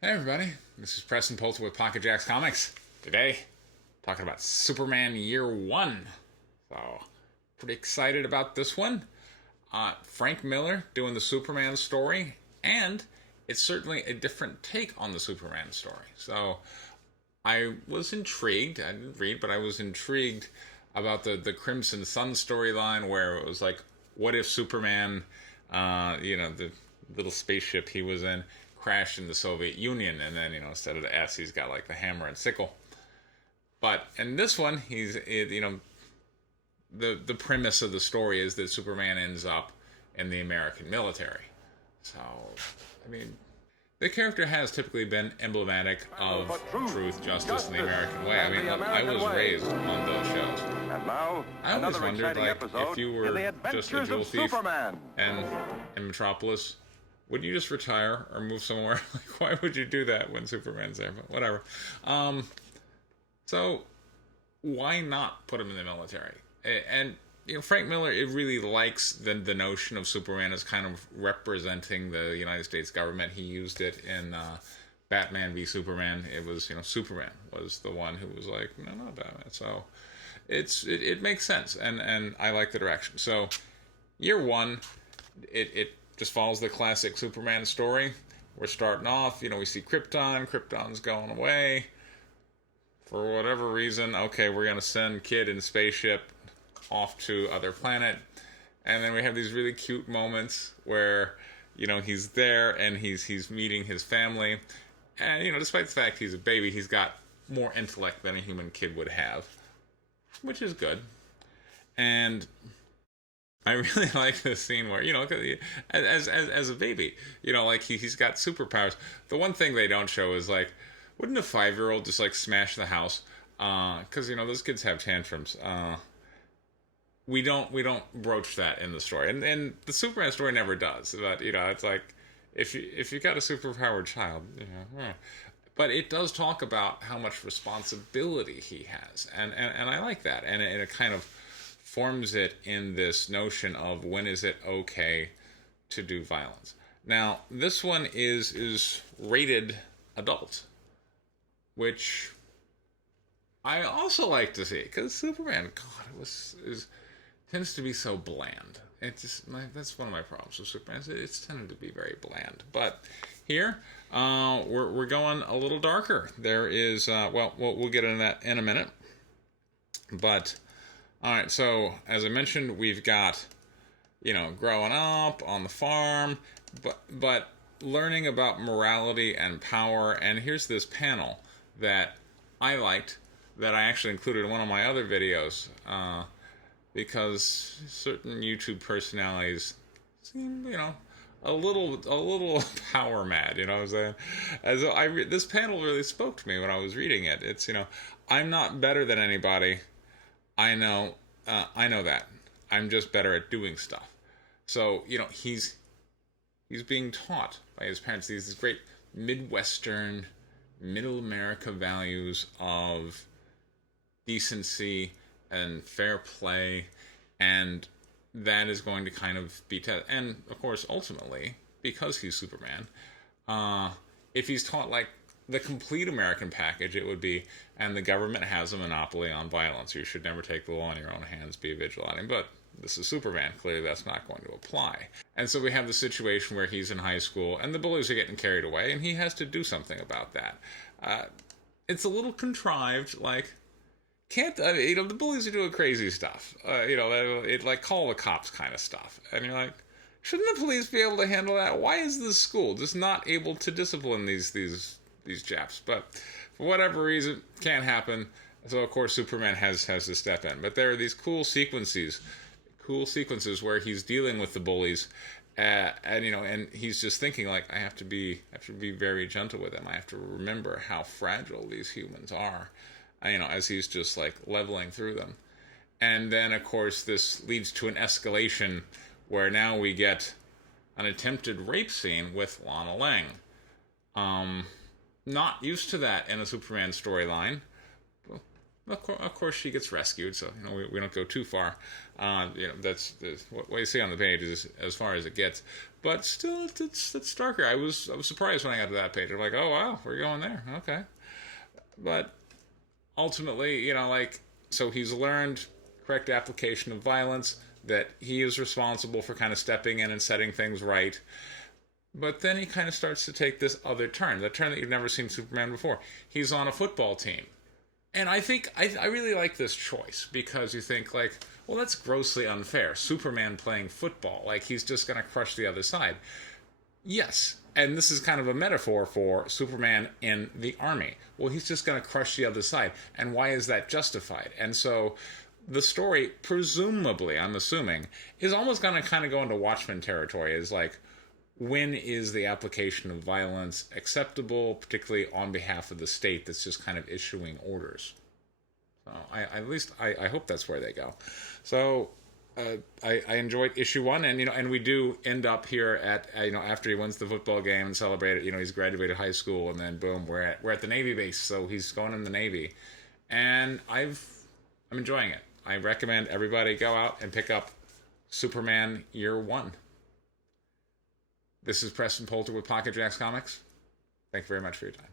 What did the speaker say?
Hey everybody, this is Preston Poulter with Pocket Jacks Comics. Today, talking about Superman Year 1. So, pretty excited about this one. Frank Miller doing the Superman story, and it's certainly a different take on the Superman story. So, I was intrigued. I didn't read, but I was intrigued about the Crimson Sun storyline where it was like, what if Superman, the little spaceship he was in, crashed in the Soviet Union, and then instead of the S, he's got like the hammer and sickle. But in this one, the premise of the story is that Superman ends up in the American military. So, I mean, the character has typically been emblematic of truth, justice, and the American way. I mean, I was raised on those shows. And now, I always wondered, like, if you were just a jewel thief Superman. and in Metropolis, would you just retire or move somewhere? Like, why would you do that when Superman's there? But whatever. So why not put him in the military? And Frank Miller, it really likes the notion of Superman as kind of representing the United States government. He used it in Batman v Superman. It was Superman was the one who was like, no, not Batman. So it makes sense, and I like the direction. So Year 1, it just follows the classic Superman story. We're starting off, we see Krypton. Krypton's going away. For whatever reason, okay, we're going to send Kid in spaceship off to other planet. And then we have these really cute moments where, he's there and he's meeting his family. And, despite the fact he's a baby, he's got more intellect than a human kid would have, which is good. And I really like this scene where, as a baby, like he's got superpowers. The one thing they don't show is like, wouldn't a 5-year-old just like smash the house? Because those kids have tantrums. We don't broach that in the story, and the Superman story never does. But it's like if you got a superpowered child, but it does talk about how much responsibility he has, and I like that, and it kind of forms it in this notion of when is it okay to do violence. Now, this one is rated adult, which I also like to see, because Superman, God, tends to be so bland. That's one of my problems with Superman. It's tended to be very bland. But here, we're going a little darker. There is, we'll get into that in a minute. But all right, so as I mentioned, we've got, growing up on the farm, but learning about morality and power. And here's this panel that I liked, that I actually included in one of my other videos, because certain YouTube personalities seem, a little power mad. You know what I'm saying? This panel really spoke to me when I was reading it. It's, I'm not better than anybody. I know that. I'm just better at doing stuff. So, he's being taught by his parents these great Midwestern, middle America values of decency and fair play, and that is going to kind of be and of course, ultimately, because he's Superman, if he's taught like the complete American package, it would be, and the government has a monopoly on violence. You should never take the law in your own hands, be a vigilante. But this is Superman. Clearly, that's not going to apply. And so we have the situation where he's in high school, and the bullies are getting carried away, and he has to do something about that. It's a little contrived, like, the bullies are doing crazy stuff. Like call the cops kind of stuff. And you're like, shouldn't the police be able to handle that? Why is the school just not able to discipline these Japs? But for whatever reason, can't happen. So of course Superman has to step in. But there are these cool sequences where he's dealing with the bullies, and he's just thinking like, I have to be very gentle with them. I have to remember how fragile these humans are. As he's just like leveling through them. And then of course this leads to an escalation where now we get an attempted rape scene with Lana Lang. Not used to that in a Superman storyline. Of course, she gets rescued, so we don't go too far. That's what you see on the page is as far as it gets, but still, it's darker. I was surprised when I got to that page. I'm like, oh wow, we're going there, okay. But ultimately, so he's learned correct application of violence, that he is responsible for kind of stepping in and setting things right. But then he kind of starts to take this other turn, the turn that you've never seen Superman before. He's on a football team. And I think I really like this choice because you think, like, well, that's grossly unfair. Superman playing football, like he's just going to crush the other side. Yes, and this is kind of a metaphor for Superman in the army. Well, he's just going to crush the other side. And why is that justified? And so the story, presumably, I'm assuming, is almost going to kind of go into Watchmen territory. Is like, when is the application of violence acceptable, particularly on behalf of the state that's just kind of issuing orders? So at least I hope that's where they go. So I enjoyed issue 1, and we do end up here at after he wins the football game and celebrated. He's graduated high school, and then boom, we're at the Navy base. So he's going in the Navy, and I'm enjoying it. I recommend everybody go out and pick up Superman Year 1. This is Preston Poulter with Pocket Jacks Comics. Thank you very much for your time.